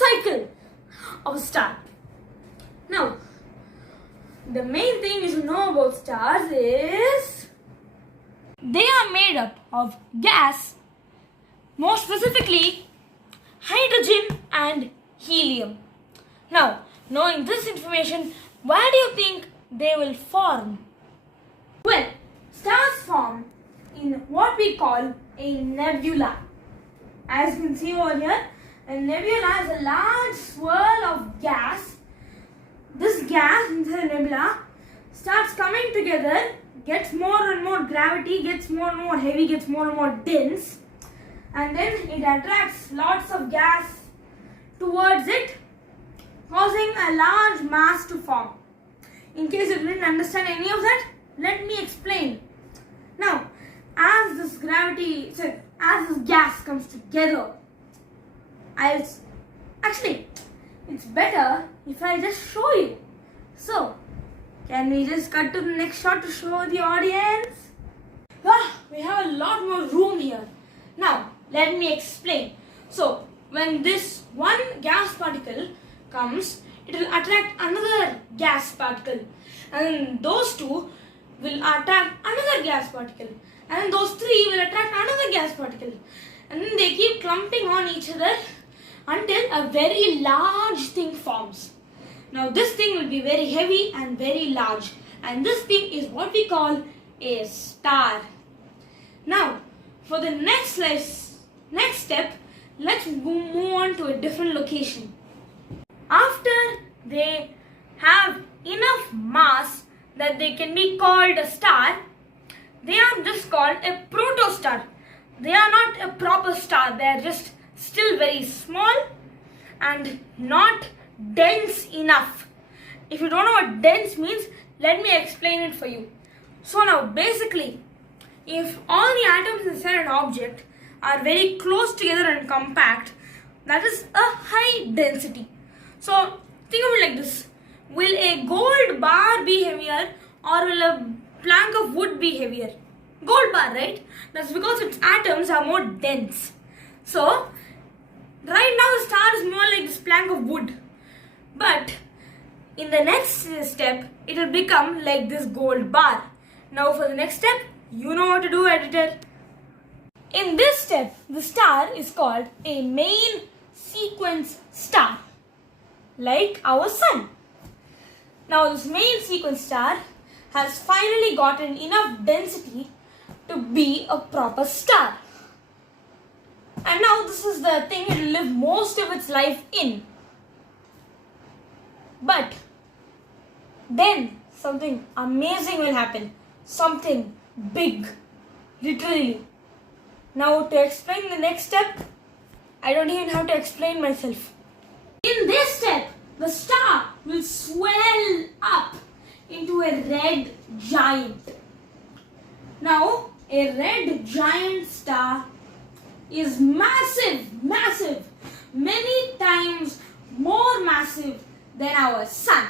cycle of a star. Now, the main thing you should know about stars is they are made up of gas, more specifically hydrogen and helium. Now, knowing this information, where do you think they will form? Well, stars form in what we call a nebula. As you can see over here, a nebula is a large swirl of gas. This gas inside the nebula starts coming together, gets more and more gravity, gets more and more heavy, gets more and more dense, and then it attracts lots of gas towards it, causing a large mass to form. In case you didn't understand any of that, let me explain. Now, as this gas comes together, it's better if I just show you. So, can we just cut to the next shot to show the audience? We have a lot more room here. Now, let me explain. So, when this one gas particle comes, it will attract another gas particle, and those two will attract another gas particle, and then those three will attract another gas particle, and then they keep clumping on each other until a very large thing forms. Now this thing will be very heavy and very large, and this thing is what we call a star. Now for the next step, let's move on to a different location. After they have enough mass that they can be called a star, they are just called a protostar. They are not a proper star, they are just still very small and not dense enough. If you don't know what dense means, let me explain it for you. So now basically, if all the atoms inside an object are very close together and compact, that is a high density. So think of it like this. Will a gold bar be heavier or will a plank of wood be heavier? Gold bar, right? That's because its atoms are more dense. So right now the star is more like this plank of wood. But in the next step, it will become like this gold bar. Now for the next step, you know what to do, editor. In this step, the star is called a main sequence star, like our sun. Now this main sequence star has finally gotten enough density to be a proper star. And now this is the thing it will live most of its life in. But then something amazing will happen. Something big. Literally. Now to explain the next step, I don't even have to explain myself. In this step, the star will swell up into a red giant. Now, a red giant star is massive, many times more massive than our sun.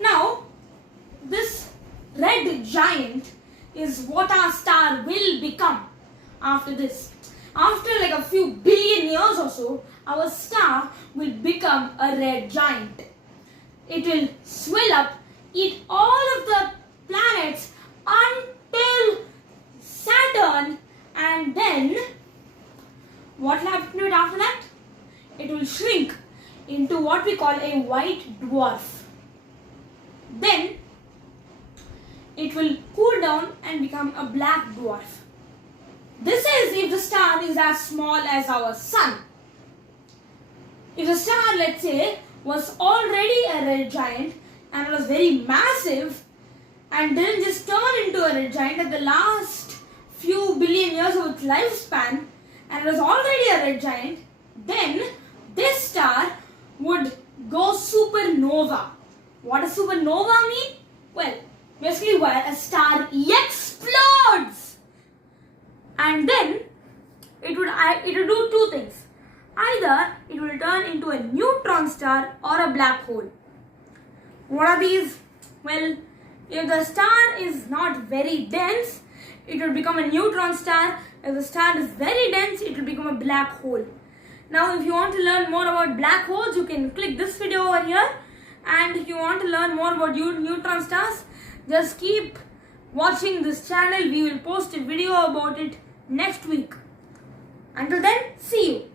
Now, this red giant is what our star will become after this. After like a few billion years or so, our star will become a red giant. It will swell up, eat all of the planets until Saturn, and then what will happen to it after that? It will shrink into what we call a white dwarf. Then it will cool down and become a black dwarf. This is if the star is as small as our sun. If the star, let's say, was already a red giant and was very massive and didn't just turn into a red giant at the last few billion years of its lifespan and was already a red giant, then this star would go supernova. What does supernova mean? Well, basically where a star explodes. And then it would do two things. Either it will turn into a neutron star or a black hole. What are these? Well, if the star is not very dense, it will become a neutron star. If the star is very dense, it will become a black hole. Now if you want to learn more about black holes, you can click this video over here. And if you want to learn more about neutron stars, just keep watching this channel. We will post a video about it next week. Until then, see you.